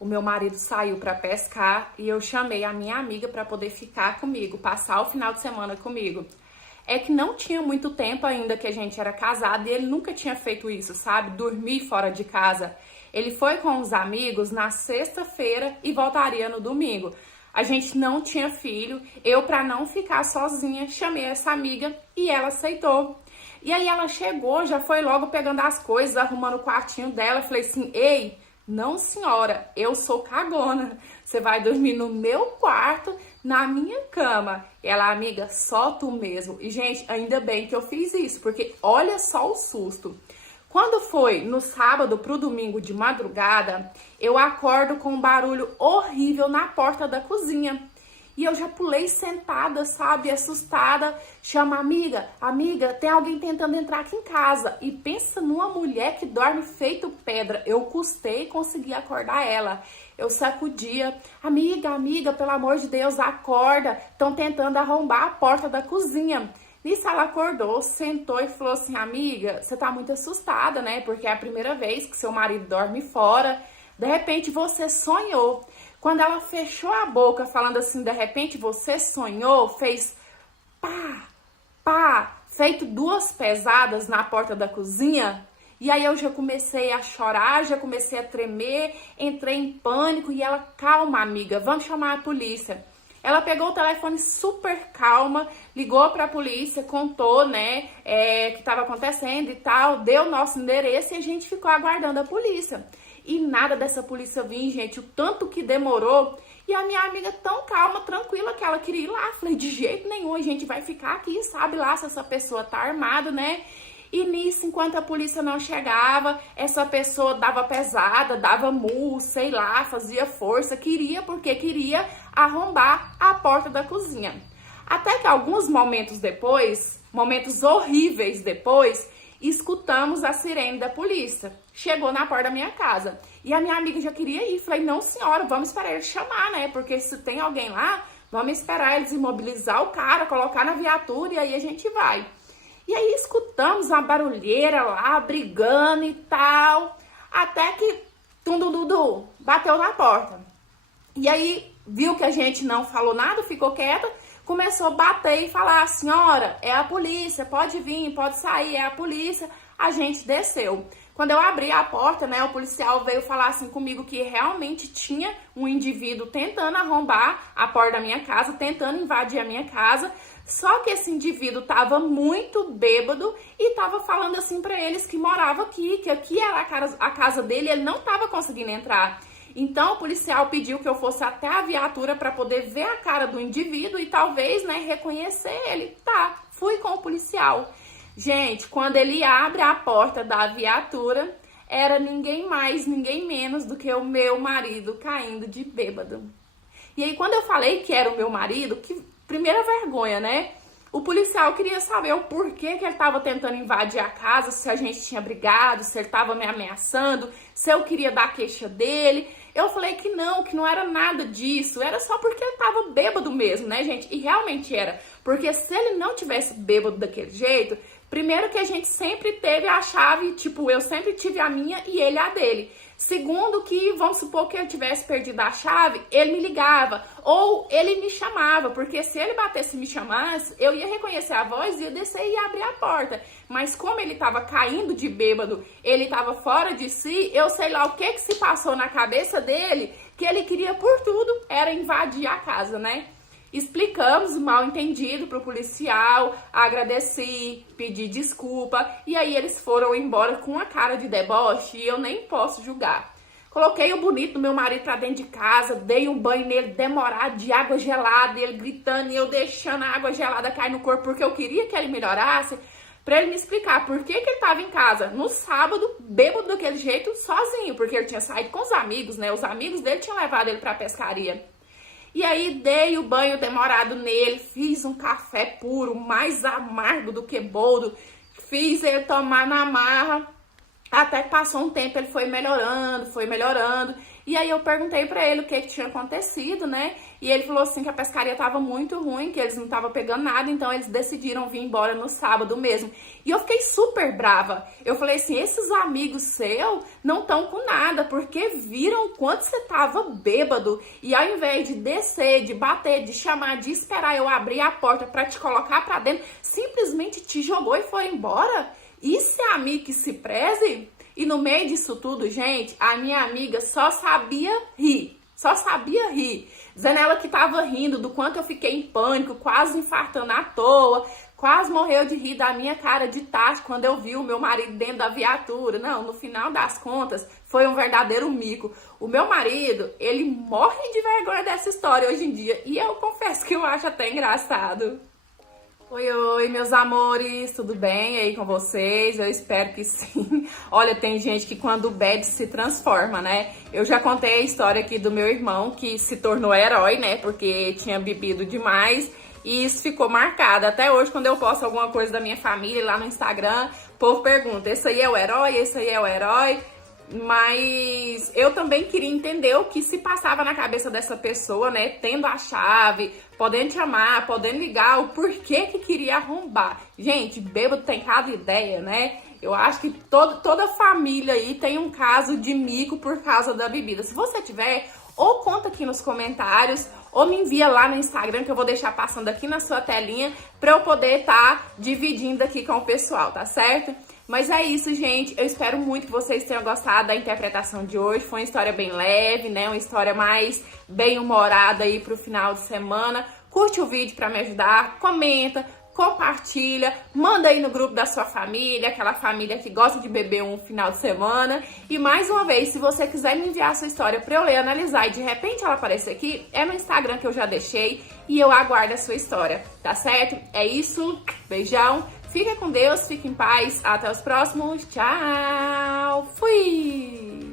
O meu marido saiu para pescar e eu chamei a minha amiga para poder ficar comigo, passar o final de semana comigo. É que não tinha muito tempo ainda que a gente era casado e ele nunca tinha feito isso, sabe? Dormir fora de casa. Ele foi com os amigos na sexta-feira e voltaria no domingo. A gente não tinha filho, eu, para não ficar sozinha, chamei essa amiga e ela aceitou. E aí ela chegou, já foi logo pegando as coisas, arrumando o quartinho dela. Eu falei assim: ei, não senhora, eu sou cagona, você vai dormir no meu quarto, na minha cama. E ela: amiga, só tu mesmo. E gente, ainda bem que eu fiz isso, porque olha só o susto. Quando foi no sábado pro domingo de madrugada, eu acordo com um barulho horrível na porta da cozinha. E eu já pulei sentada, sabe, assustada. Chama a amiga: amiga, tem alguém tentando entrar aqui em casa. E pensa numa mulher que dorme feito pedra. Eu custei conseguir acordar ela. Eu sacudia: amiga, pelo amor de Deus, acorda. Estão tentando arrombar a porta da cozinha. Nisso ela acordou, sentou e falou assim: amiga, você tá muito assustada, né? Porque é a primeira vez que seu marido dorme fora. De repente você sonhou. Quando ela fechou a boca falando assim, de repente você sonhou, fez pá, pá, feito duas pesadas na porta da cozinha. E aí eu já comecei a chorar, já comecei a tremer, entrei em pânico e ela: calma, amiga, vamos chamar a polícia. Ela pegou o telefone super calma, ligou para a polícia, contou, né, que estava acontecendo e tal, deu nosso endereço e a gente ficou aguardando a polícia. E nada dessa polícia vir, gente, o tanto que demorou. E a minha amiga tão calma, tranquila, que ela queria ir lá. Falei: de jeito nenhum, a gente vai ficar aqui, sabe lá se essa pessoa tá armada, né? E nisso, enquanto a polícia não chegava, essa pessoa dava pesada, dava murro, sei lá, fazia força, porque queria arrombar a porta da cozinha. Até que alguns momentos depois, momentos horríveis depois, escutamos a sirene da polícia. Chegou na porta da minha casa. E a minha amiga já queria ir. Falei: não senhora, vamos esperar eles chamar, né? Porque se tem alguém lá, vamos esperar eles imobilizar o cara, colocar na viatura e aí a gente vai. E aí escutamos uma barulheira lá, brigando e tal, até que tum, bateu na porta. E aí viu que a gente não falou nada, ficou quieta, começou a bater e falar: senhora, é a polícia, pode vir, pode sair, é a polícia. A gente desceu. Quando eu abri a porta, né, o policial veio falar assim comigo que realmente tinha um indivíduo tentando arrombar a porta da minha casa, tentando invadir a minha casa. Só que esse indivíduo tava muito bêbado e tava falando assim pra eles que morava aqui, que aqui era a casa dele, ele não tava conseguindo entrar. Então o policial pediu que eu fosse até a viatura para poder ver a cara do indivíduo e talvez, né, reconhecer ele. Tá, fui com o policial. Gente, quando ele abre a porta da viatura, era ninguém mais, ninguém menos do que o meu marido caindo de bêbado. E aí quando eu falei que era o meu marido, que primeira vergonha, né? O policial queria saber o porquê que ele estava tentando invadir a casa, se a gente tinha brigado, se ele estava me ameaçando, se eu queria dar queixa dele. Eu falei que não era nada disso, era só porque ele estava bêbado mesmo, né, gente? E realmente era, porque se ele não tivesse bêbado daquele jeito, primeiro que a gente sempre teve a chave, tipo, eu sempre tive a minha e ele a dele. Segundo que, vamos supor que eu tivesse perdido a chave, ele me ligava ou ele me chamava, porque se ele batesse e me chamasse, eu ia reconhecer a voz, ia descer e ia abrir a porta. Mas como ele tava caindo de bêbado, ele tava fora de si, eu sei lá o que se passou na cabeça dele, que ele queria por tudo, era invadir a casa, né? Explicamos o mal entendido pro policial, agradeci, pedi desculpa e aí eles foram embora com uma cara de deboche e eu nem posso julgar. Coloquei o bonito do meu marido pra dentro de casa, dei um banho nele demorado de água gelada, ele gritando e eu deixando a água gelada cair no corpo porque eu queria que ele melhorasse, pra ele me explicar por que ele tava em casa no sábado, bêbado daquele jeito, sozinho, porque ele tinha saído com os amigos, né? Os amigos dele tinham levado ele pra pescaria. E aí dei o banho demorado nele, fiz um café puro, mais amargo do que boldo, fiz ele tomar na marra, até que passou um tempo ele foi melhorando, E aí eu perguntei pra ele o que tinha acontecido, né? E ele falou assim que a pescaria tava muito ruim, que eles não estavam pegando nada, então eles decidiram vir embora no sábado mesmo. E eu fiquei super brava. Eu falei assim, esses amigos seus não estão com nada, porque viram o quanto você tava bêbado. E ao invés de descer, de bater, de chamar, de esperar eu abrir a porta pra te colocar pra dentro, simplesmente te jogou e foi embora. Isso é amigo que se preze? E no meio disso tudo, gente, a minha amiga só sabia rir. Só sabia rir. Dizendo ela que tava rindo do quanto eu fiquei em pânico, quase infartando à toa. Quase morreu de rir da minha cara de tacho quando eu vi o meu marido dentro da viatura. Não, no final das contas, foi um verdadeiro mico. O meu marido, ele morre de vergonha dessa história hoje em dia. E eu confesso que eu acho até engraçado. Oi, meus amores, tudo bem aí com vocês? Eu espero que sim. Olha, tem gente que quando bebe se transforma, né? Eu já contei a história aqui do meu irmão que se tornou herói, né? Porque tinha bebido demais e isso ficou marcado. Até hoje, quando eu posto alguma coisa da minha família lá no Instagram, o povo pergunta, esse aí é o herói? Esse aí é o herói? Mas eu também queria entender o que se passava na cabeça dessa pessoa, né? Tendo a chave, podendo chamar, podendo ligar, o porquê que queria arrombar. Gente, bêbado tem cada ideia, né? Eu acho que toda família aí tem um caso de mico por causa da bebida. Se você tiver, ou conta aqui nos comentários, ou me envia lá no Instagram, que eu vou deixar passando aqui na sua telinha, pra eu poder estar dividindo aqui com o pessoal, tá certo? Mas é isso, gente. Eu espero muito que vocês tenham gostado da interpretação de hoje. Foi uma história bem leve, né? Uma história mais bem-humorada aí pro final de semana. Curte o vídeo pra me ajudar, comenta, compartilha, manda aí no grupo da sua família, aquela família que gosta de beber um final de semana. E mais uma vez, se você quiser me enviar a sua história pra eu ler, analisar e de repente ela aparecer aqui, é no Instagram que eu já deixei e eu aguardo a sua história, tá certo? É isso, beijão. Fica com Deus, fique em paz. Até os próximos. Tchau. Fui.